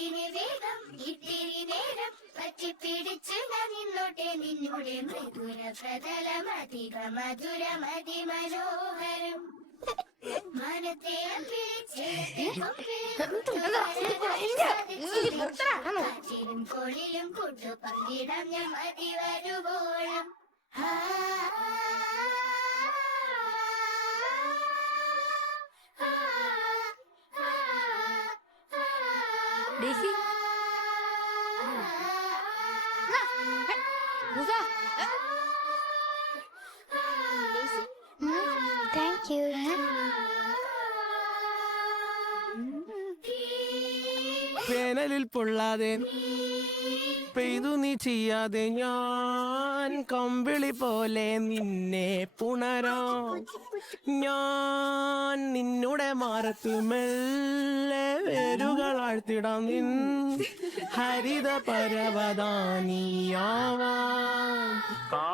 എന്തിന് വേഗം ഇത്തിരി നേരം പറ്റിപ്പിടിച്ച് ഞാൻ നിന്നോട്ടെ നിന്നോടെ മൃദുല പ്രതലമധിക മധുരമതി മനോഹരം മനത്തെ കാറ്റിലും കോളിലും കൂട്ടു പങ്കിടാം ഞാൻ മതി വരുവോളം താങ്ക് യു. വേനലിൽ പൊള്ളാതെ പെയ്തു നീ ചെയ്യാതെ ഞാൻ കമ്പിളി പോലെ നിന്നെ പുണരാം. ഞാൻ നിന്നുടെ മാറത്തു മെല്ലെ വേരുകൾ ആഴ്ത്തിടാം നിൻ ഹരിത പരവതാനിയാ